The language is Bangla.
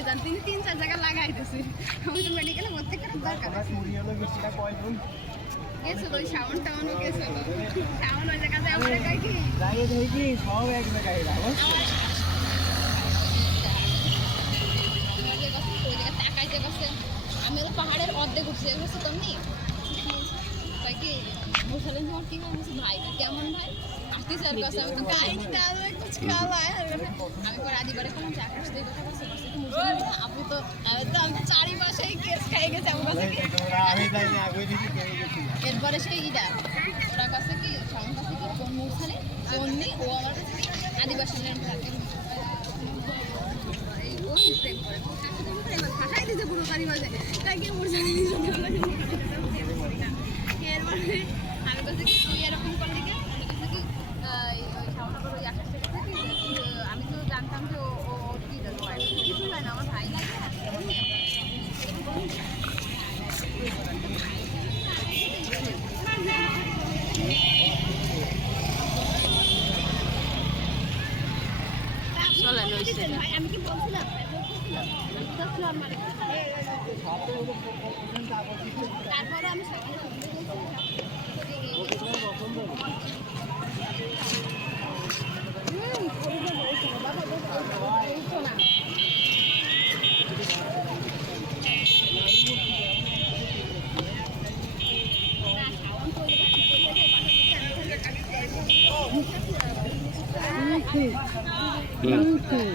নিয়ে যান, তিনি 3-4 জায়গা লাগাইতেছে। আমি তো মেডিকেলে ভর্তি করার দরকার আছে। গেছিল ওই শাওন টাউনও গেছিল। শাওন ওই জায়গাতে আমরা কই কি জায়গা দেখি কি সব এক জায়গায় রাখো। আমি তো পাহাড়ের অর্ধেক উঠছি বুঝছো তুমি কই কি বুঝলেন তোমার কি ভাই কেমন ভাই আসতে স্যার কাছে আমি তো কাহিনী না কুছ খাওয়া আমি পরে আদিবারে কোন চাকরি থেকে কথা বলছি কি মুসলিম না আপনি তো আমি চারিপাশেই কেস খাই গেছে আমার কাছে আমি যাই না আগে দিছি পেয়ে গেছি। এরপরে সেই ইদা ওরা কাছে কি সাউন্ড কাছে কি কোন মুছানে কোন নি ও আমার কাছে আদিবাসী ল্যান্ড থাকে এই ওই প্রেম করে ভাষাই দিতে পুরো কারি বাজে তাই কি মুছানে এরপরে আমি কাছে কি তুই এরকম করলি কি কাছে কি ওই সাউন্ড করে ওই আকাশ থেকে আমি তো জানতাম যে ও কি হয় কিছু হয় না আমার ভাই লাগে আমি কি বলছিলাম তারপরে আমি হুম